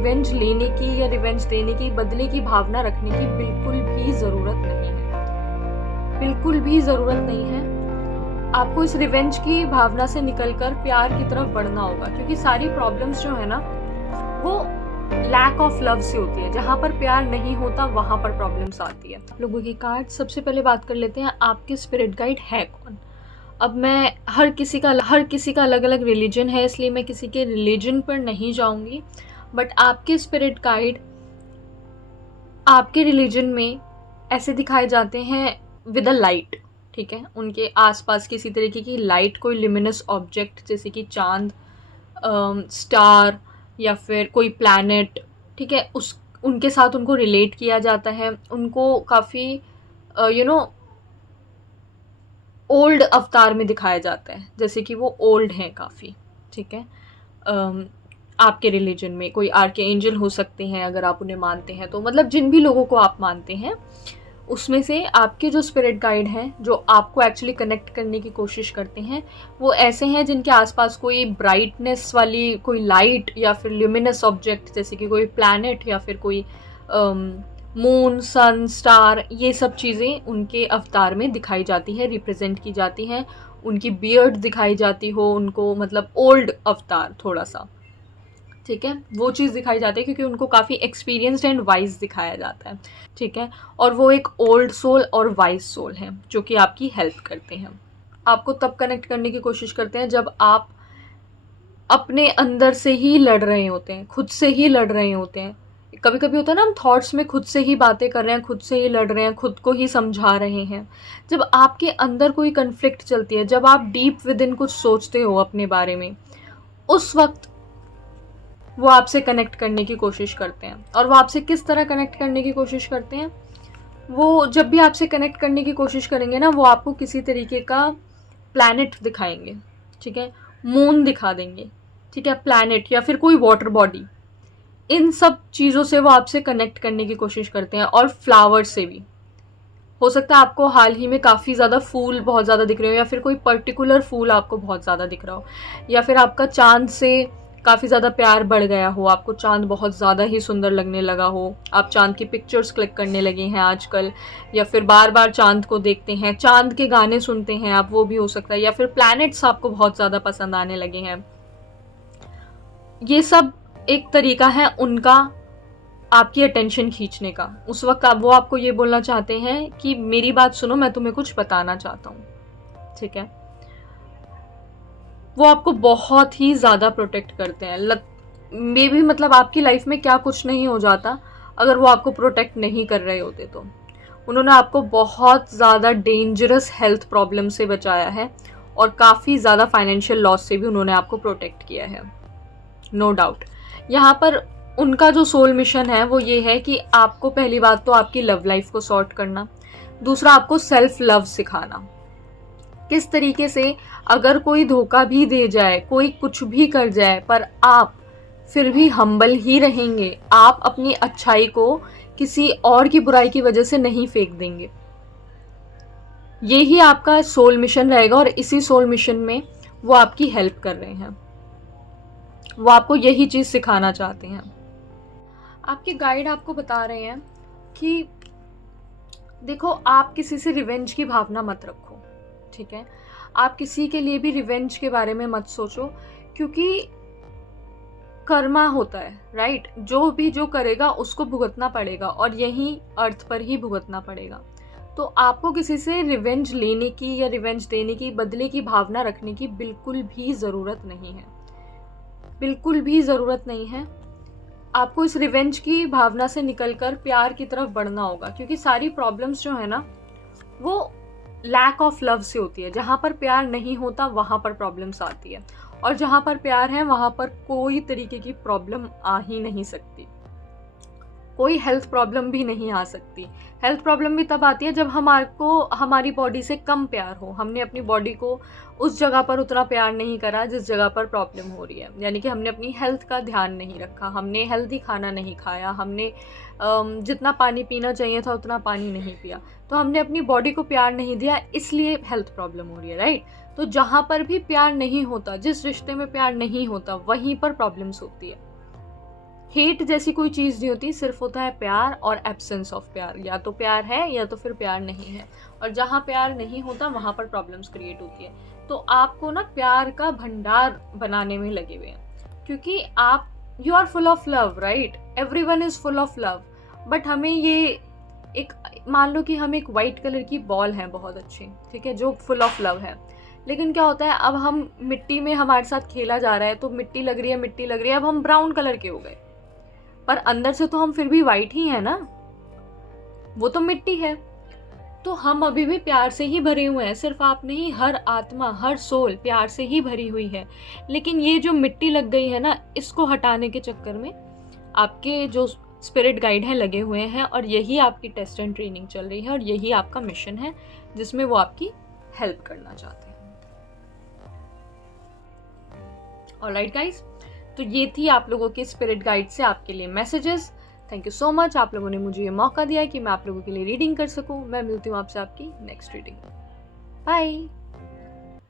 Revenge लेने की या रिवेंज देने की, बदले की भावना रखने की बिल्कुल भी ज़रूरत नहीं है, बिल्कुल भी ज़रूरत नहीं है। आपको इस रिवेंज की भावना से निकलकर प्यार की तरफ बढ़ना होगा, क्योंकि सारी प्रॉब्लम्स जो है ना वो लैक ऑफ लव से होती है। जहाँ पर प्यार नहीं होता वहाँ पर प्रॉब्लम्स आती है। लोगों की कार्ड, सबसे पहले बात कर लेते हैं आपके स्पिरिट गाइड है कौन। अब मैं हर किसी का अलग अलग रिलीजन है, इसलिए मैं किसी के रिलीजन पर नहीं जाऊंगी, बट आपके स्पिरिट गाइड आपके रिलीजन में ऐसे दिखाए जाते हैं विद अ लाइट, ठीक है। उनके आसपास किसी तरीके की लाइट, कोई लिमिनस ऑब्जेक्ट जैसे कि चांद, स्टार या फिर कोई प्लैनेट, ठीक है, उस उनके साथ उनको रिलेट किया जाता है। उनको काफ़ी ओल्ड अवतार में दिखाया जाता है, जैसे कि वो ओल्ड हैं काफ़ी, ठीक है। आपके रिलीजन में कोई आर्के एंजल हो सकते हैं अगर आप उन्हें मानते हैं तो, मतलब जिन भी लोगों को आप मानते हैं उसमें से आपके जो स्पिरिट गाइड हैं, जो आपको एक्चुअली कनेक्ट करने की कोशिश करते हैं, वो ऐसे हैं जिनके आसपास कोई ब्राइटनेस वाली कोई लाइट या फिर ल्यूमिनस ऑब्जेक्ट जैसे कि कोई प्लैनेट या फिर कोई मून, सन, स्टार, ये सब चीज़ें उनके अवतार में दिखाई जाती है, रिप्रेजेंट की जाती हैं। उनकी बियर्ड दिखाई जाती हो उनको, मतलब ओल्ड अवतार थोड़ा सा, ठीक है, वो चीज़ दिखाई जाती है क्योंकि उनको काफ़ी एक्सपीरियंस्ड एंड वाइज दिखाया जाता है, ठीक है। और वो एक ओल्ड सोल और वाइज सोल हैं जो कि आपकी हेल्प करते हैं। आपको तब कनेक्ट करने की कोशिश करते हैं जब आप अपने अंदर से ही लड़ रहे होते हैं, खुद से ही लड़ रहे होते हैं। कभी कभी होता है ना, हम थॉट्स में खुद से ही बातें कर रहे हैं, खुद से ही लड़ रहे हैं, खुद को ही समझा रहे हैं। जब आपके अंदर कोई कन्फ्लिक्ट चलती है, जब आप डीप विद इन कुछ सोचते हो अपने बारे में, उस वक्त वो आपसे कनेक्ट करने की कोशिश करते हैं। और वो आपसे किस तरह कनेक्ट करने की कोशिश करते हैं? वो जब भी आपसे कनेक्ट करने की कोशिश करेंगे ना, वो आपको किसी तरीके का प्लैनेट दिखाएंगे, ठीक है, मून दिखा देंगे, ठीक है, प्लैनेट या फिर कोई वाटर बॉडी, इन सब चीज़ों से वो आपसे कनेक्ट करने की कोशिश करते हैं। और फ्लावर से भी हो सकता है आपको हाल ही में काफ़ी ज़्यादा फूल बहुत ज़्यादा दिख रहे हो, या फिर कोई पर्टिकुलर फूल आपको बहुत ज़्यादा दिख रहा हो, या फिर आपका चांद से काफ़ी ज़्यादा प्यार बढ़ गया हो, आपको चांद बहुत ज़्यादा ही सुंदर लगने लगा हो, आप चांद की पिक्चर्स क्लिक करने लगे हैं आजकल, या फिर बार बार चांद को देखते हैं, चांद के गाने सुनते हैं आप, वो भी हो सकता है, या फिर प्लैनेट्स आपको बहुत ज़्यादा पसंद आने लगे हैं। ये सब एक तरीका है उनका आपकी अटेंशन खींचने का। उस वक्त वो आपको ये बोलना चाहते हैं कि मेरी बात सुनो, मैं तुम्हें कुछ बताना चाहता हूँ, ठीक है। वो आपको बहुत ही ज़्यादा प्रोटेक्ट करते हैं। मे भी मतलब आपकी लाइफ में क्या कुछ नहीं हो जाता अगर वो आपको प्रोटेक्ट नहीं कर रहे होते तो। उन्होंने आपको बहुत ज़्यादा डेंजरस हेल्थ प्रॉब्लम से बचाया है और काफ़ी ज़्यादा फाइनेंशियल लॉस से भी उन्होंने आपको प्रोटेक्ट किया है, नो डाउट। यहाँ पर उनका जो सोल मिशन है वो ये है कि आपको पहली बात तो आपकी लव लाइफ को सॉर्ट करना, दूसरा आपको सेल्फ लव सिखाना, किस तरीके से अगर कोई धोखा भी दे जाए, कोई कुछ भी कर जाए, पर आप फिर भी हम्बल ही रहेंगे, आप अपनी अच्छाई को किसी और की बुराई की वजह से नहीं फेंक देंगे। ये ही आपका सोल मिशन रहेगा और इसी सोल मिशन में वो आपकी हेल्प कर रहे हैं, वो आपको यही चीज़ सिखाना चाहते हैं। आपके गाइड आपको बता रहे हैं कि देखो, आप किसी से रिवेंज की भावना मत रखो, ठीक है। आप किसी के लिए भी रिवेंज के बारे में मत सोचो, क्योंकि कर्मा होता है, राइट। जो भी जो करेगा उसको भुगतना पड़ेगा, और यही अर्थ पर ही भुगतना पड़ेगा। तो आपको किसी से रिवेंज लेने की या रिवेंज देने की, बदले की भावना रखने की बिल्कुल भी ज़रूरत नहीं है, बिल्कुल भी ज़रूरत नहीं है। आपको इस रिवेंज की भावना से निकलकर प्यार की तरफ बढ़ना होगा, क्योंकि सारी प्रॉब्लम्स जो है ना वो लैक ऑफ लव से होती है। जहाँ पर प्यार नहीं होता वहाँ पर प्रॉब्लम्स आती है, और जहाँ पर प्यार है वहाँ पर कोई तरीके की प्रॉब्लम आ ही नहीं सकती, कोई हेल्थ प्रॉब्लम भी नहीं आ सकती। हेल्थ प्रॉब्लम भी तब आती है जब हमारी बॉडी से कम प्यार हो, हमने अपनी बॉडी को उस जगह पर उतना प्यार नहीं करा जिस जगह पर प्रॉब्लम हो रही है, यानी कि हमने अपनी हेल्थ का ध्यान नहीं रखा, हमने हेल्दी खाना नहीं खाया, हमने जितना पानी पीना चाहिए था उतना पानी नहीं पिया, तो हमने अपनी बॉडी को प्यार नहीं दिया, इसलिए हेल्थ प्रॉब्लम हो रही है, राइट। तो जहाँ पर भी प्यार नहीं होता, जिस रिश्ते में प्यार नहीं होता, वहीं पर प्रॉब्लम्स होती है। हेट जैसी कोई चीज़ नहीं होती, सिर्फ होता है प्यार और एब्सेंस ऑफ प्यार। या तो प्यार है या तो फिर प्यार नहीं है, और जहाँ प्यार नहीं होता वहाँ पर प्रॉब्लम्स क्रिएट होती है। तो आपको ना प्यार का भंडार बनाने में लगे हुए हैं, क्योंकि आप you are full of love, right, everyone is full of love. But हमें ये एक, मान लो कि हम एक वाइट कलर की बॉल हैं बहुत अच्छी, ठीक है, जो फुल ऑफ लव है, लेकिन क्या होता है अब हम मिट्टी में हमारे साथ खेला जा रहा है, तो मिट्टी लग रही है, मिट्टी लग रही है, अब हम ब्राउन कलर के हो गए, पर अंदर से तो हम फिर भी वाइट ही है ना, वो तो मिट्टी है। तो हम अभी भी प्यार से ही भरे हुए हैं, सिर्फ आप नहीं, हर आत्मा, हर सोल प्यार से ही भरी हुई है। लेकिन ये जो मिट्टी लग गई है ना, इसको हटाने के चक्कर में आपके जो स्पिरिट गाइड हैं लगे हुए हैं, और यही आपकी टेस्ट एंड ट्रेनिंग चल रही है, और यही आपका मिशन है जिसमें वो आपकी हेल्प करना चाहते हैं। ऑलराइट गाइस, तो ये थी आप लोगों के स्पिरिट गाइड से आपके लिए messages. Thank you so much, आप लोगों ने मुझे ये मौका दिया कि मैं आप लोगों के लिए रीडिंग कर सकूं। मैं मिलती हूँ आपसे आपकी नेक्स्ट रीडिंग में। बाय।